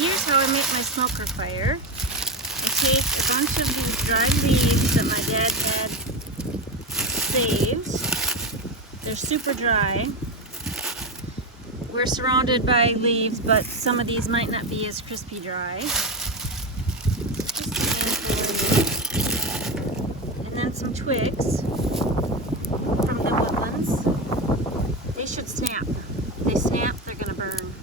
Here's how I make my smoker fire. I take a bunch of these dried leaves that my dad had saved. They're super dry. We're surrounded by leaves, but some of these might not be as crispy dry. Just a handful. And then some twigs from the woodlands. They should snap. If they snap, they're going to burn.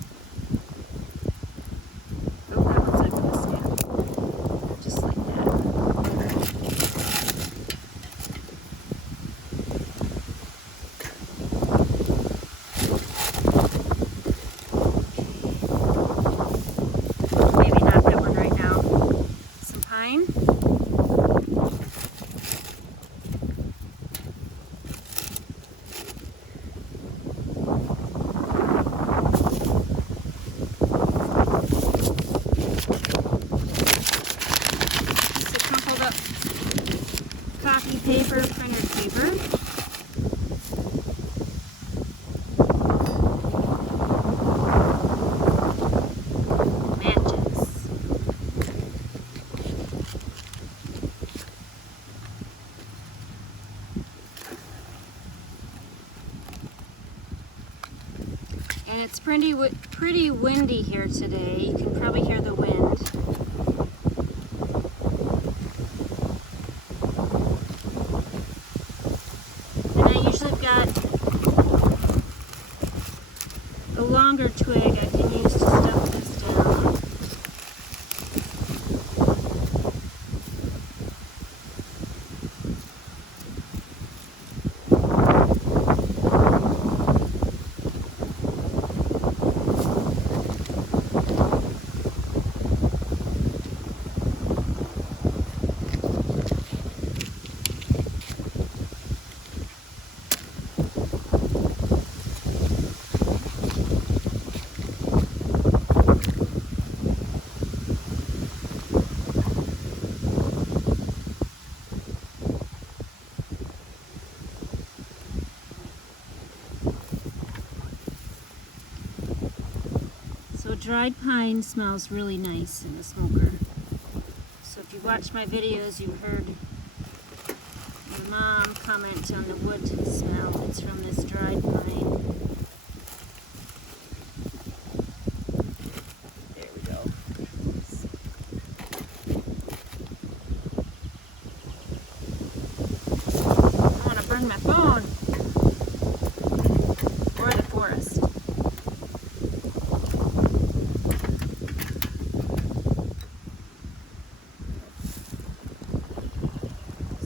Oh, that one's not going to snap. Just like that. Maybe not that one right now. Some pine. Copy paper, printer paper. Matches. And it's pretty windy here today. You can probably hear the wind. I've got a longer twig I can use to stuff this down. So dried pine smells really nice in the smoker. So if you watch my videos, you heard my mom comment on the wood smell. It's from this dried pine. There we go. I don't want to burn my phone or the forest.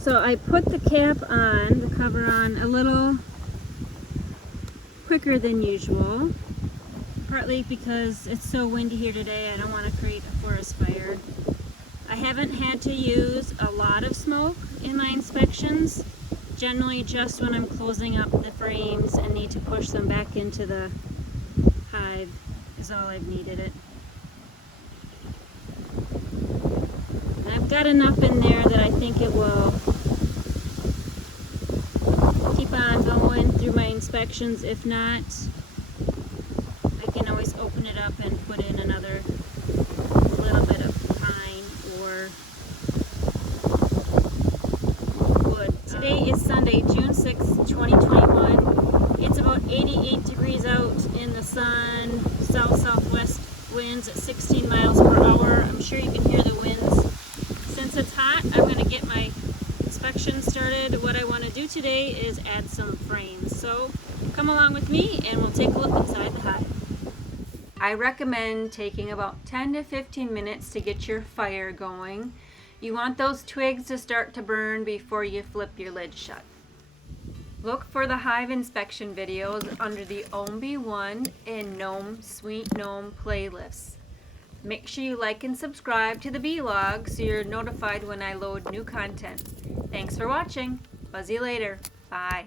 So I put the cap on, the cover on, a little quicker than usual, partly because it's so windy here today. I don't want to create a forest fire. I haven't had to use a lot of smoke in my inspections, generally just when I'm closing up the frames and need to push them back into the hive is all I've needed it. And I've got enough in there that I think it will keep on going through my inspections. If not, I can always open it up and put in another little bit of pine or wood. Today is Sunday, June 6th, 2021. It's about 88 degrees out in the sun, south-southwest winds at 16 miles per hour. I'm sure you can hear the winds. Since it's hot, I'm going to get my inspection started. What I want to do today is add some frames. So come along with me and we'll take a look inside the hive. I recommend taking about 10 to 15 minutes to get your fire going. You want those twigs to start to burn before you flip your lid shut. Look for the hive inspection videos under the OMB1 and Gnome Sweet Gnome playlists. Make sure you like and subscribe to the BeeLog so you're notified when I load new content. Thanks for watching. Buzz you later. Bye.